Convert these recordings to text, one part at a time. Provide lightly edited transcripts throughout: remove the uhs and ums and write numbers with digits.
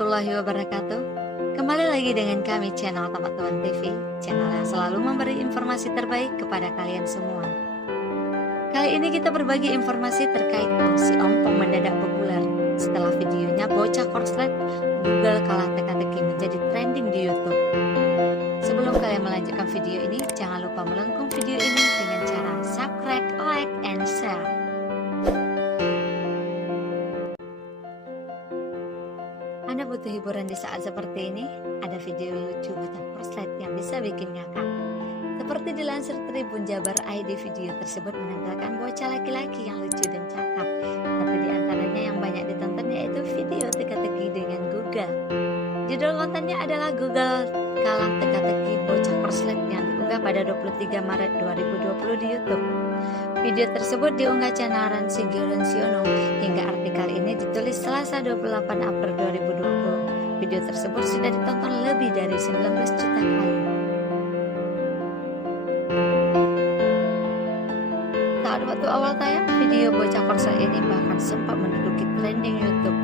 warahmatullahi wabarakatuh. Kembali lagi dengan kami channel Tapak Tuan TV, channel yang selalu memberi informasi terbaik kepada kalian semua. Kali ini kita berbagi informasi terkait si Ompong mendadak populer setelah videonya bocah korslet Google kalah teka-teki menjadi trending di YouTube. Sebelum kalian melanjutkan video ini, jangan lupa melengkung video ini dengan cara subscribe, like, and share. Anda butuh hiburan di saat seperti ini? Ada video lucu bocah korslet yang bisa bikin ngakak. Seperti dilansir Tribun Jabar ID, video tersebut menampilkan bocah laki-laki yang lucu dan cakep. Satu di antaranya yang banyak ditonton yaitu video teka-teki dengan Google. Judul kontennya adalah Google kalah teka-teki bocah korslet yang diunggah pada 23 Maret 2020 di YouTube. Video tersebut diunggah channel Ransi Gironsiono hingga artikel ini ditulis Selasa 28 April 2020. Video tersebut sudah ditonton lebih dari 19 juta kali. Saat waktu awal tayang, video bocah korslet ini bahkan sempat menduduki trending YouTube.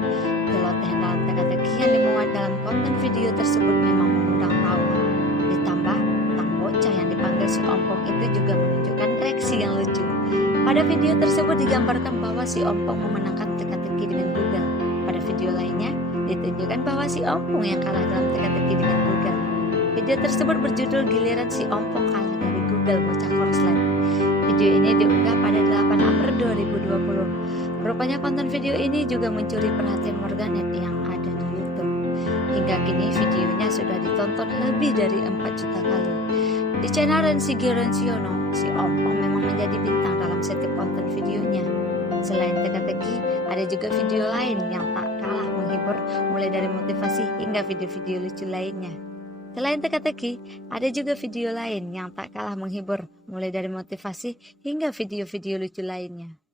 Celoteh dalam teka-teki yang dimuat dalam konten video tersebut memang mengundang tawa. Ditambah, sang bocah yang dipanggil si Ompong itu juga menunjukkan reaksi yang lucu. Pada video tersebut digambarkan bahwa si Ompong memenangkan teka-teki dengan Google. Pada video lainnya, ditunjukkan bahwa si Ompong yang kalah dalam teka-teki dengan Google. Video tersebut berjudul Giliran si Ompong kalah dari Google bocah korslet. Video ini diunggah pada 8 April 2020. Rupanya konten video ini juga mencuri perhatian warganet yang ada di YouTube. Hingga kini videonya sudah ditonton lebih dari 4 juta kali. Di channel Ransi Gironsiono, si Ompong memang menjadi bintang dalam setiap konten videonya. Selain teka-teki, ada juga video lain yang tak kalah menghibur, mulai dari motivasi hingga video-video lucu lainnya. Selain teka-teki, ada juga video lain yang tak kalah menghibur, mulai dari motivasi hingga video-video lucu lainnya.